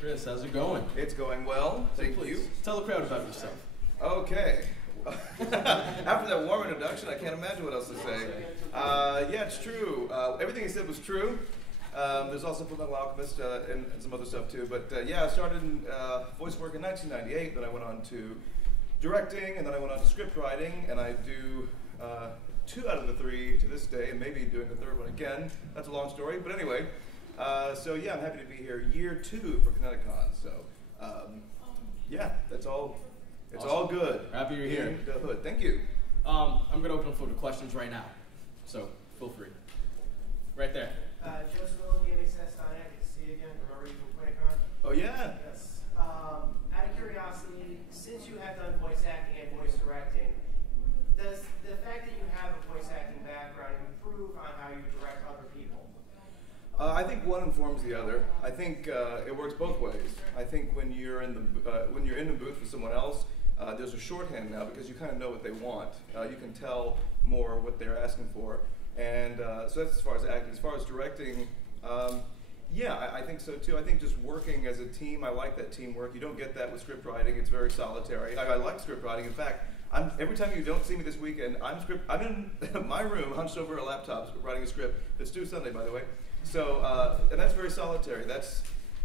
Chris, how's it going? It's going well, thank you. Tell the crowd about yourself. Okay. After that warm introduction, I can't imagine what else to say. Yeah, it's true. Everything he said was true. There's also Fullmetal Alchemist and some other stuff too. But yeah, I started in voice work in 1998. Then I went on to directing, and then I went on to script writing, and I do 2 out of the 3 to this day, and maybe doing the 3rd one again. That's a long story, but anyway. So yeah, I'm happy to be here. Year 2 for ConnectiCon. So yeah, that's all. It's awesome. All good. Happy you're here. The hood. Thank you. I'm going to open the floor to questions right now. So feel free. Right there. Joe Snow, GameAccess.net. Good to see you again. Remember you from QuakeCon? Oh yeah. Yes. Out of curiosity, since you have done voice acting and voice directing, does the fact that you have a voice acting background improve on how you direct other people? I think one informs the other. I think it works both ways. I think when you're in the booth with someone else, there's a shorthand now because you kind of know what they want. You can tell more what they're asking for, and so that's as far as acting. As far as directing, yeah, I think so too. I think just working as a team, I like that teamwork. You don't get that with script writing. It's very solitary. I like script writing. In fact, every time you don't see me this weekend, I'm in my room, hunched over a laptop, writing a script. That's due Sunday, by the way. So, and that's very solitary. That's,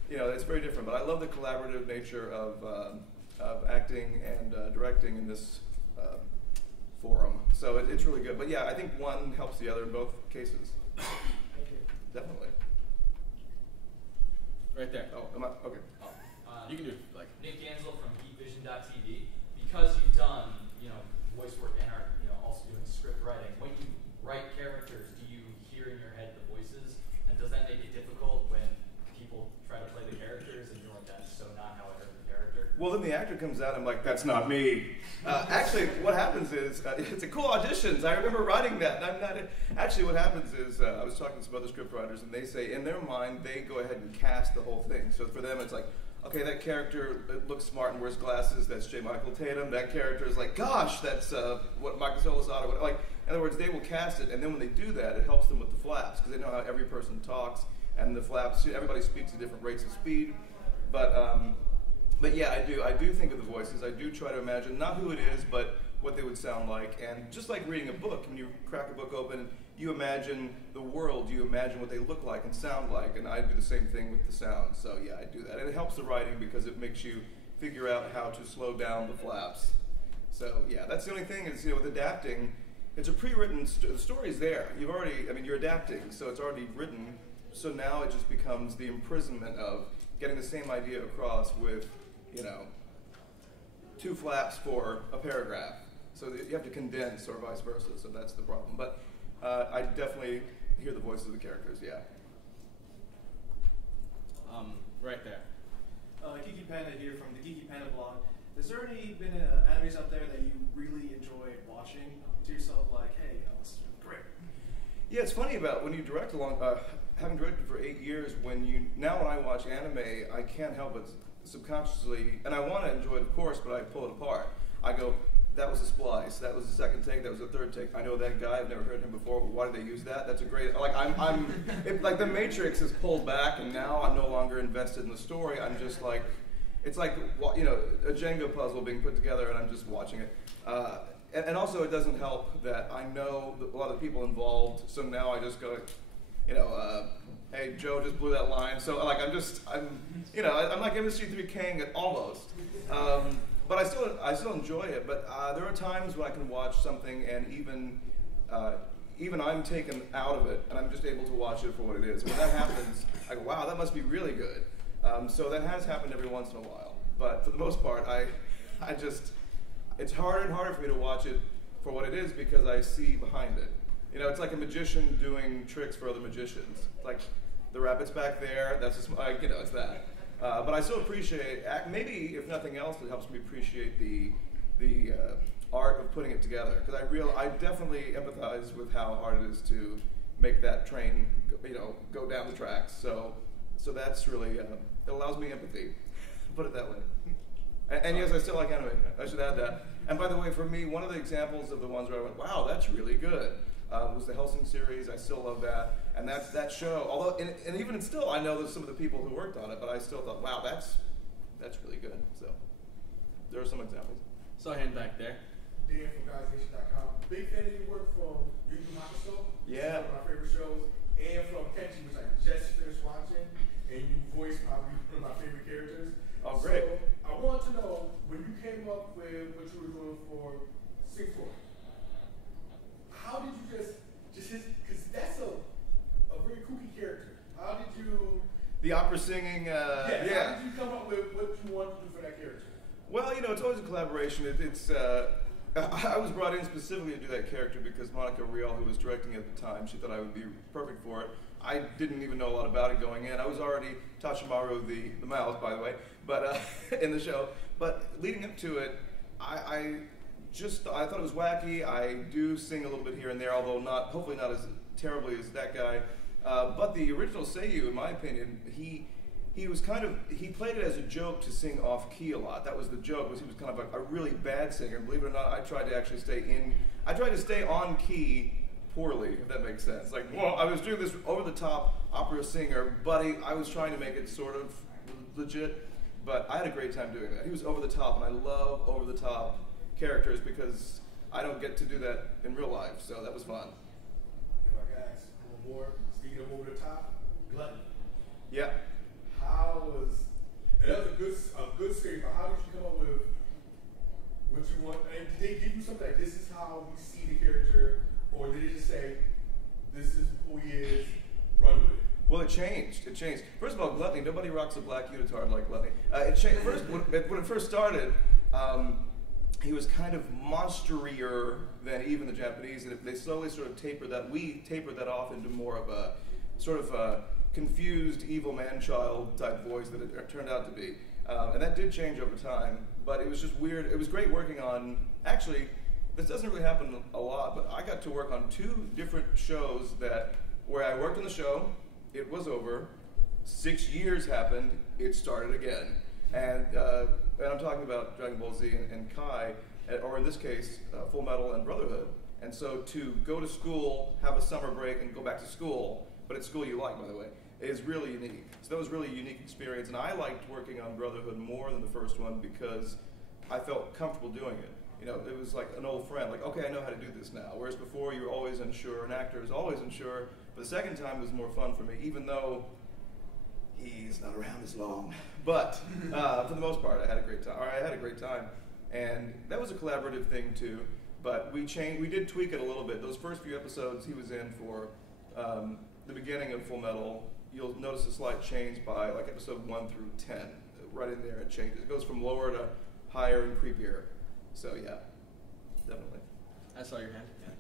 that's very different. But I love the collaborative nature of acting and directing in this forum. So it's really good. But yeah, I think one helps the other in both cases. Thank you. Definitely. Right there. Oh, am I? Okay. You can do it. Like Nick Gansel from GeekVision.tv. Because you've done, voice work and are, also doing script writing. When you write characters, do you hear in your head the voices? And does that make it difficult when people try to play the characters and you're like, that's so not how I heard the character? Well, then the actor comes out and I'm like, that's not me. Actually, what happens is, it's a cool auditions. I remember writing that. And I'm not. Actually, what happens is, I was talking to some other script writers, and they say, in their mind, they go ahead and cast the whole thing. So for them, it's like, okay, that character looks smart and wears glasses. That's J. Michael Tatum. That character is like, gosh, that's what Michael Solisado. Like, in other words, they will cast it, and then when they do that, it helps them with the flaps because they know how every person talks, and the flaps. Everybody speaks at different rates of speed, but yeah, I do think of the voices. I do try to imagine not who it is, but what they would sound like. And just like reading a book, when you crack a book open, you imagine the world, you imagine what they look like and sound like, and I do the same thing with the sound. So yeah, I do that. And it helps the writing because it makes you figure out how to slow down the flaps. So yeah, that's the only thing is, with adapting, it's a pre-written, the story's there. You're adapting, so it's already written. So now it just becomes the imprisonment of getting the same idea across with, 2 flaps for a paragraph. So you have to condense or vice versa, so that's the problem. But I definitely hear the voices of the characters, yeah. right there. Geeky Panda here from the Geeky Panda blog. Has there been animes out there that you really enjoy watching to yourself, like, hey, this is great? Yeah, it's funny about when you direct having directed for 8 years, when I watch anime, I can't help but subconsciously, and I want to enjoy it, of course, but I pull it apart. I go, that was a splice, that was the second take, that was the third take. I know that guy, I've never heard him before. Why did they use that? That's a great, like the Matrix is pulled back, and now I'm no longer invested in the story. I'm just like, it's like, a Jenga puzzle being put together, and I'm just watching it. And also, it doesn't help that I know a lot of the people involved, so now I just go, hey, Joe just blew that line. So like, I'm like MC3 King almost. But I still enjoy it. But there are times when I can watch something and even I'm taken out of it, and I'm just able to watch it for what it is. And when that happens, I go, wow, that must be really good. So that has happened every once in a while. But for the most part, it's harder and harder for me to watch it for what it is because I see behind it. It's like a magician doing tricks for other magicians. Like the rabbit's back there. That's it's that. But I still appreciate. Maybe if nothing else, it helps me appreciate the art of putting it together. Because I definitely empathize with how hard it is to make that train, go down the tracks. So that's really it allows me empathy. Put it that way. And yes, I still like anime. I should add that. And by the way, for me, one of the examples of the ones where I went, wow, that's really good, was the Helsing series. I still love that, and that show. Although, and even still, I know that some of the people who worked on it, but I still thought, wow, that's really good. So there are some examples. Saw a hand back there. Dan from GuysNation.com. Big fan of your work from Yu Yu Hakusho. Yeah. It's one of my favorite shows. And from Kenshi, which I just finished watching, and you voiced probably one of my favorite characters. Oh, great. So I want to know, when you came up with what you were doing for Singapore, how did you just because that's a very kooky character. How did you... The opera singing, How did you come up with what you wanted to do for that character? Well, it's always a collaboration. I was brought in specifically to do that character because Monica Rial, who was directing it at the time, she thought I would be perfect for it. I didn't even know a lot about it going in. I was already Tashimaru, the mouse, by the way, but in the show. But leading up to it, I thought it was wacky. I do sing a little bit here and there, although hopefully not as terribly as that guy. But the original Seiyu, in my opinion, he played it as a joke to sing off key a lot. That was the joke, was he was kind of a really bad singer. Believe it or not, I tried to actually stay on key poorly, if that makes sense. Like, well, I was doing this over-the-top opera singer, but I was trying to make it sort of legit, but I had a great time doing that. He was over the top, and I love over-the-top characters because I don't get to do that in real life, so that was fun. If I could ask one more, speaking of over the top, Gluttony. Yeah. That was a good script, but how did you come up with what you want? And did they give you something like, this is how we see the character, or did it just say, this is who he is, run with it? Well, it changed. First of all, Gluttony, nobody rocks a black unitard like Gluttony. It changed. First, when it first started, he was kind of monsterier than even the Japanese, and they slowly sort of tapered that off into more of a sort of a confused evil man-child type voice that it turned out to be. And that did change over time, but it was just weird. It was great working on, actually, this doesn't really happen a lot, but I got to work on 2 different shows where I worked on the show, it was over, 6 years happened, it started again. And I'm talking about Dragon Ball Z and Kai, or in this case, Full Metal and Brotherhood. And so to go to school, have a summer break, and go back to school, but it's school you like, by the way, is really unique. So that was really a unique experience, and I liked working on Brotherhood more than the first one because I felt comfortable doing it. It was like an old friend, like, okay, I know how to do this now. Whereas before, you're always unsure, an actor is always unsure, but the second time was more fun for me, even though he's not around as long. But for the most part, I had a great time. And that was a collaborative thing too, but we did tweak it a little bit. Those first few episodes he was in for the beginning of Full Metal, you'll notice a slight change by like episode 1 through 10. Right in there it changes. It goes from lower to higher and creepier. So yeah, definitely. I saw your hand. Yeah.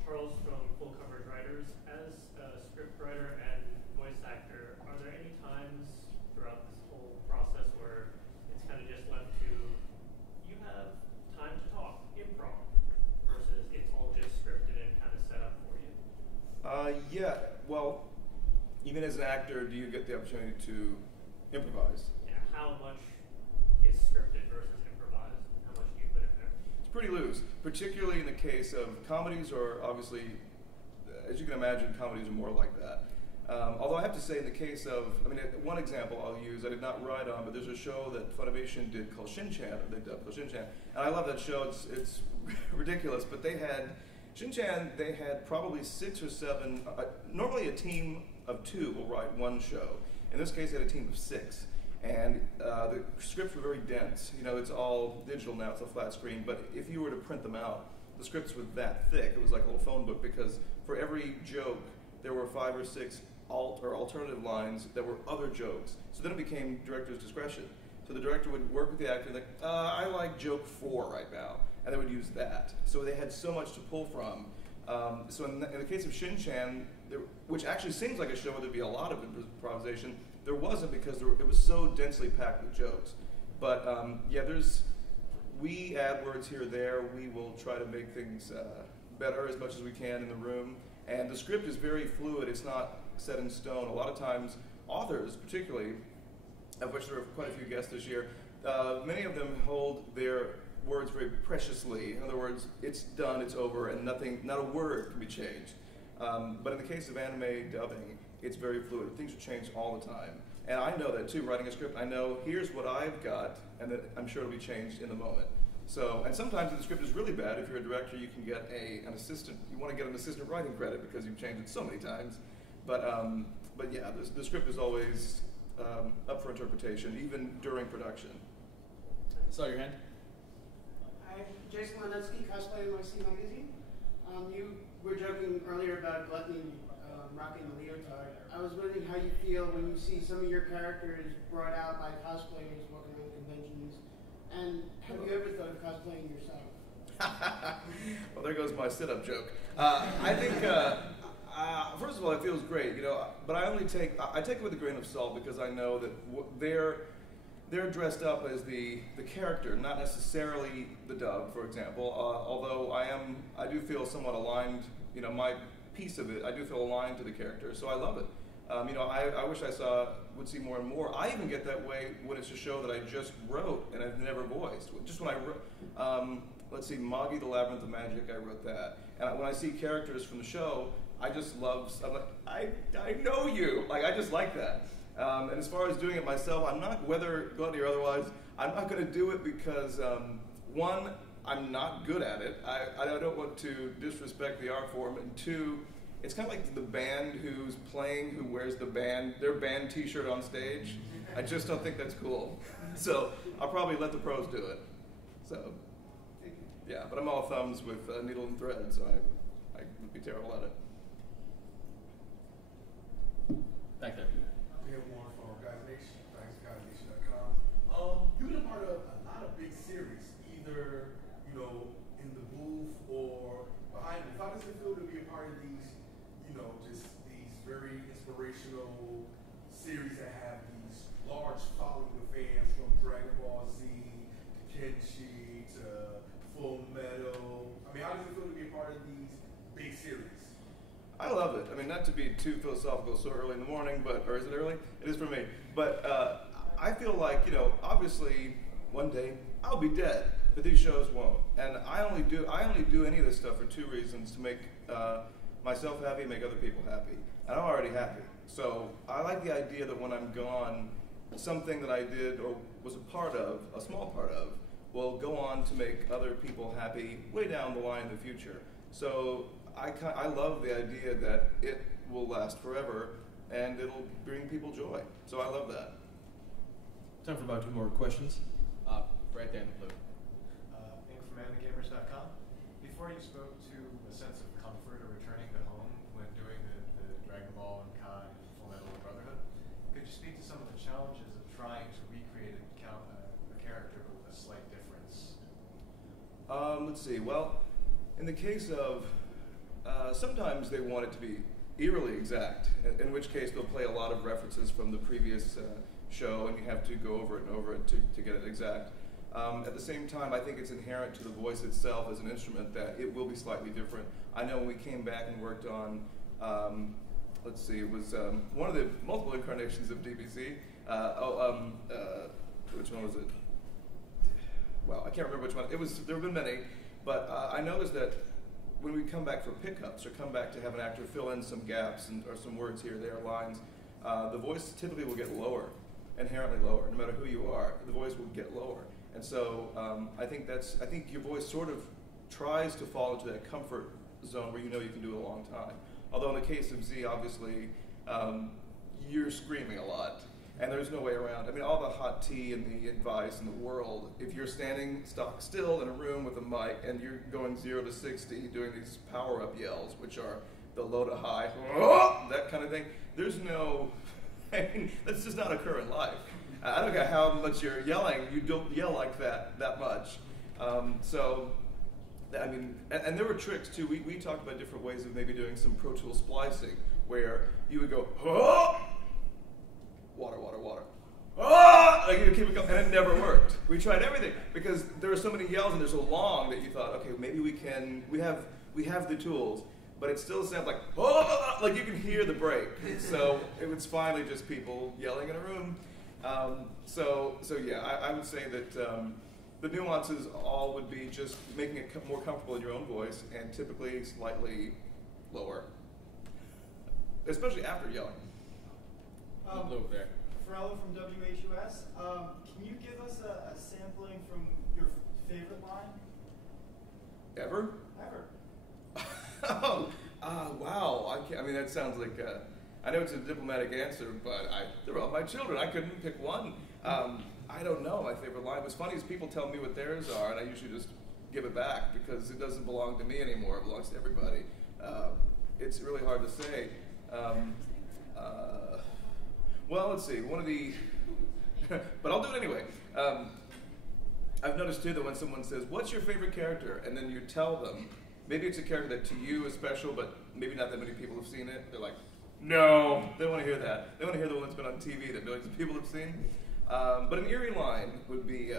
Charles from Full Coverage Writers. As a script writer and voice actor, are there any times throughout this whole process where it's kind of just left to, you have time to talk, improv, versus it's all just scripted and kind of set up for you? Yeah, well, even as an actor, do you get the opportunity to improvise? Yeah, how much is scripted versus improvised? How much do you put in there? It's pretty loose, particularly in the case of comedies, or obviously, as you can imagine, comedies are more like that. Although I have to say, in the case of, one example I'll use, I did not write on, but there's a show that Funimation did called Shin-Chan, or they dubbed called Shin-Chan, and I love that show. It's ridiculous, but Shin-Chan, they had probably 6 or 7, normally a team of 2 will write one show. In this case, they had a team of 6. And the scripts were very dense. It's all digital now, it's a flat screen, but if you were to print them out, the scripts were that thick. It was like a little phone book, because for every joke, there were 5 or 6 alternative lines that were other jokes. So then it became director's discretion. So the director would work with the actor, like, I like joke 4 right now, and they would use that. So they had so much to pull from. So in the case of Shin-Chan, which actually seems like a show where there'd be a lot of improvisation, there wasn't, because it was so densely packed with jokes. But yeah, we add words here or there. We will try to make things better as much as we can in the room. And the script is very fluid. It's not set in stone. A lot of times, authors particularly, of which there are quite a few guests this year, many of them hold their words very preciously. In other words, it's done, it's over, and not a word can be changed. But in the case of anime dubbing, it's very fluid. Things are changed all the time. And I know that too, writing a script, I know here's what I've got, and that I'm sure it'll be changed in the moment. So, and sometimes if the script is really bad, if you're a director, you can get an assistant. You want to get an assistant writing credit because you've changed it so many times. But yeah, the script is always up for interpretation, even during production. Saw your hand. I'm Jason Lenetsky, cosplay NYC magazine. You were joking earlier about Gluttony rocking the leotard. I was wondering how you feel when you see some of your characters brought out by cosplayers walking around conventions. And have you ever thought of cosplaying yourself? Well, there goes my sit-up joke. I think, first of all, it feels great, you know. But I take it with a grain of salt because I know that they're dressed up as the character, not necessarily the dub, for example. Although I do feel somewhat aligned. You know, my piece of it, I do feel aligned to the character, so I love it. You know, I wish I would see more and more. I even get that way when it's a show that I just wrote and I've never voiced. Just when I wrote, let's see, Moggy the Labyrinth of Magic, I wrote that. And when I see characters from the show, I just love, I'm like, I know you. Like, I just like that. And as far as doing it myself, I'm not, whether gluttony or otherwise, I'm not going to do it because, one, I'm not good at it. I don't want to disrespect the art form. And two, it's kind of like the band who's playing, who wears their band t-shirt on stage. I just don't think that's cool. So I'll probably let the pros do it. So, yeah, but I'm all thumbs with needle and thread, so I would be terrible at it. Back there. We have one from GuysNation.com. You've been a part of a lot of big series, either in the booth or behind it. How does it feel to be a part of these, just these very inspirational series that have these large following of fans, from Dragon Ball Z to Kenshi to Full Metal? I mean, how does it feel to be a part of these big series? I love it. I mean, not to be too philosophical so early in the morning, or is it early? It is for me. But I feel like, obviously one day I'll be dead, but these shows won't. And I only do any of this stuff for two reasons: to make myself happy, make other people happy. And I'm already happy. So I like the idea that when I'm gone, something that I did or was a part of, a small part of, will go on to make other people happy way down the line in the future. So I love the idea that it will last forever and it'll bring people joy. So I love that. Time for about 2 more questions. Right there in the blue. Nick from AnimeGamers.com. Before you spoke to a sense of comfort of returning to home when doing the Dragon Ball and Kai Full Metal Brotherhood, could you speak to some of the challenges of trying to recreate a character with a slight difference? Let's see. Well, in the case of sometimes they want it to be eerily exact, in which case they'll play a lot of references from the previous show, and you have to go over it and over it to get it exact. At the same time, I think it's inherent to the voice itself as an instrument that it will be slightly different. I know when we came back and worked on, let's see, it was one of the multiple incarnations of DBZ. Which one was it? Well, I can't remember which one. There have been many, but I noticed that when we come back for pickups or come back to have an actor fill in some gaps or some words here, there, lines, the voice typically will get lower, inherently lower. No matter who you are, the voice will get lower. And so I think your voice sort of tries to fall into that comfort zone where you know you can do it a long time. Although in the case of Z, obviously, you're screaming a lot. And there's no way around. I mean, all the hot tea and the advice in the world, if you're standing stock still in a room with a mic and you're going 0 to 60, doing these power-up yells, which are the low to high, that kind of thing, there's no, I mean, that's just not occur in life. I don't care how much you're yelling, you don't yell like that much. So, I mean, and there were tricks too. We talked about different ways of maybe doing some Pro Tool splicing, where you would go, water, water, water. Like you keep it going, and it never worked. We tried everything because there were so many yells and they're so long that you thought, okay, maybe we have the tools, but it still sounds like you can hear the break. So it was finally just people yelling in a room. So yeah, I would say that the nuances all would be just making it more comfortable in your own voice and typically slightly lower, especially after yelling. A little there. Farrell from WHUS. Can you give us a sampling from your favorite line? Ever? Ever. Oh, wow. I mean, that sounds like, I know it's a diplomatic answer, but they're all my children. I couldn't pick one. I don't know my favorite line. What's funny is people tell me what theirs are, and I usually just give it back because it doesn't belong to me anymore. It belongs to everybody. It's really hard to say. Well, let's see. One of the, but I'll do it anyway. I've noticed too that when someone says, "What's your favorite character?" and then you tell them, maybe it's a character that to you is special, but maybe not that many people have seen it. They're like, "No," they want to hear that. They want to hear the one that's been on TV that millions of people have seen. But an eerie line would be,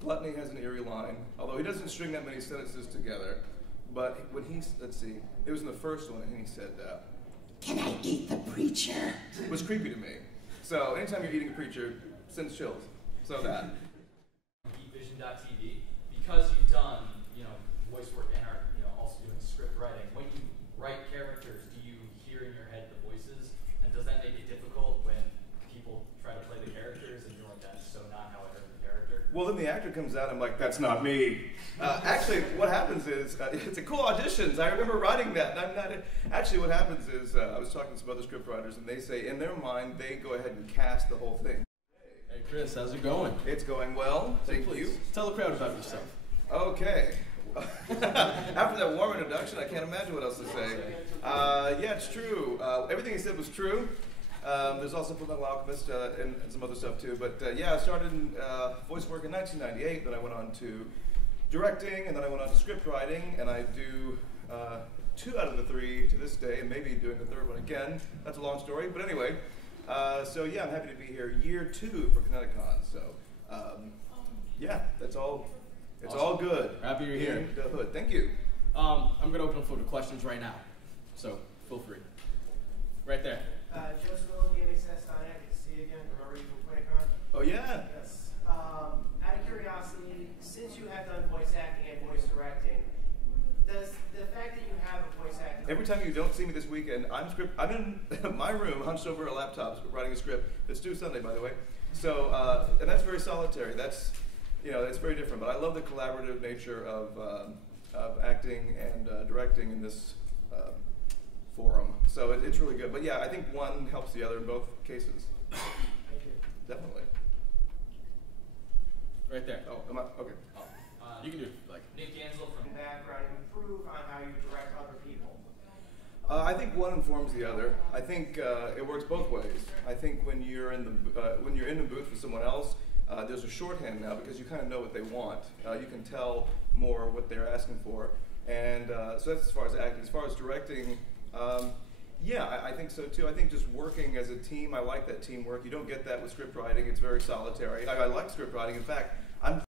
Gluttony has an eerie line, although he doesn't string that many sentences together. But when let's see, it was in the first one, and he said, "Can I eat the preacher?" It was creepy to me. So anytime you're eating a preacher, sends chills. So that. QvesvesA.tv, because you've done, voice work and are, also doing script writing. When you write characters, do you hear in your head the voices, and does that make it difficult when people try to play the characters and you're like, "That's so not how I heard the character"? Well, then the actor comes out and I'm like, "That's not me." Actually, what happens is, it's a cool auditions. I remember writing that. And I'm not. Actually, what happens is, I was talking to some other script writers, and they say, in their mind, they go ahead and cast the whole thing. Hey, Chris, how's it going? It's going well. Thank you. Tell the crowd about yourself. Okay. After that warm introduction, I can't imagine what else to say. Yeah, it's true. Everything he said was true. There's also Fullmetal Alchemist and some other stuff too. But yeah, I started in voice work in 1998. Then I went on to directing, and then I went on to script writing, and I do 2 out of the 3 to this day, and maybe doing the 3rd one again. That's a long story, but anyway. So yeah, I'm happy to be here. Year 2 for ConnectiCon. So yeah, that's all. It's awesome. all good. Happy you're here. In the hood. Thank you. I'm going to open for the questions right now, so feel free. Right there. Joseph William, Access.net. Good to see you again. Remember you from QuakeCon? Oh yeah. Yes. Out of curiosity, since you have done voice acting and voice directing, does the fact that you have a voice acting... Every time you don't see me this weekend, I'm in my room, hunched over a laptop, writing a script. It's due Sunday, by the way. So, and that's very solitary. That's, that's very different. But I love the collaborative nature of acting and directing in this forum. So it's really good. But yeah, I think one helps the other in both cases. Thank you. Definitely. Right there. Oh, am I? Okay. You can do it, like. Nick Gansel from Background and improve on how you direct other people. I think one informs the other. I think it works both ways. I think when you're in the booth for someone else, there's a shorthand now because you kind of know what they want. You can tell more what they're asking for, and so that's as far as acting. As far as directing, yeah, I think so too. I think just working as a team, I like that teamwork. You don't get that with script writing. It's very solitary. I like script writing. In fact, I'm